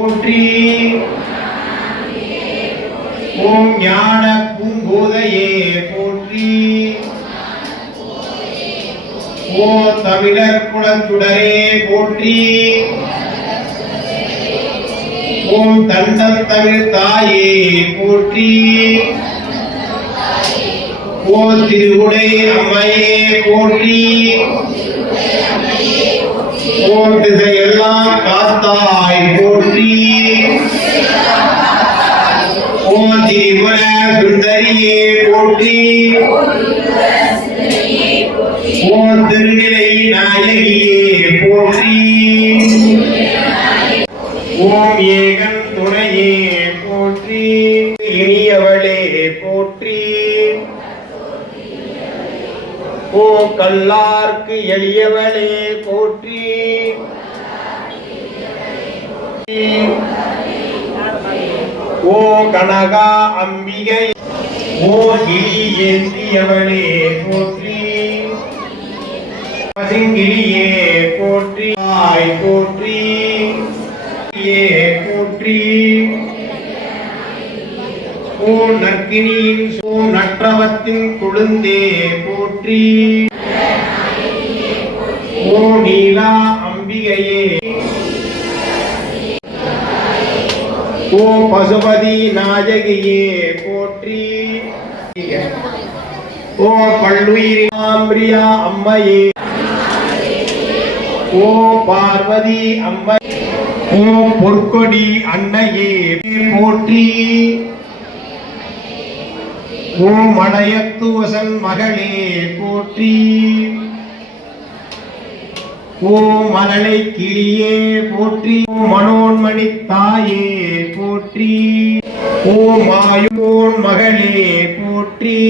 போற்றி. ஓம் ஞான பூங்கோதையே போற்றி. ஓ தமிழர் குலச்சுடரே போற்றி. ஓம் தண்டம் தமிழ் தாயே போற்றி. ஓ திருவுடை அம்மையே போற்றி. ஓ திசை திரிபுர சுந்தரியே போற்றி. ஓ திருநிலை நாயகியே போற்றி. ஓம் ஏகன் துணையே போற்றி. இனியவளே போற்றி. ஓ கல்லார்க்கு எளியவளே போற்றி. ஓ கனகா அம்பிகை. ஓ கிளி ஏந்தியவளே போற்றி. பசுங்கிளியே போற்றி. ஆய் போற்றி. ஏ போற்றி. ஓ நற்கினியின் சோ நற்றவத்தின் குழுந்தே போற்றி. ஓ நீலா அம்பிகையே ஓம் பசுபதி நாயகியே போற்றி. ஓ பள்ளுயிரினாம்பிரியா அம்மையே. ஓம் பார்வதி அம்மை ஓம் பொற்கொடி அன்னையே போற்றி. ஓ மடையத்துவசன் மகளே போற்றி. ஓ மலலை கிளியே போற்றி மனோன்மணி தாயே போற்றி ஓ மாயோன் மகளே போற்றி.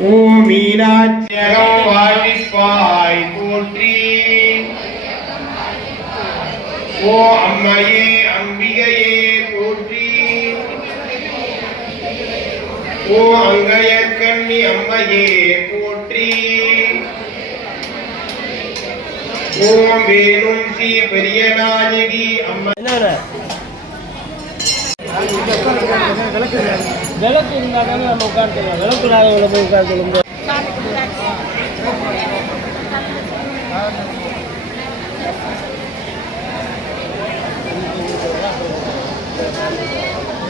ஓ மீனாட்சியகம் வாழ்விப்பாய் போற்றி. ஓ அம்மையே அம்பிகையே போற்றி. ஓ அங்கையற்கண்ணி அம்மையே போற்றி. ஓம் வேணும் ஸ்ரீ பெரியநாயகி அம்மா விளக்கு இருந்தால் தானே நம்ம உட்காந்துக்கலாம் விளக்கு இல்லாதவங்கள போய் உட்காந்து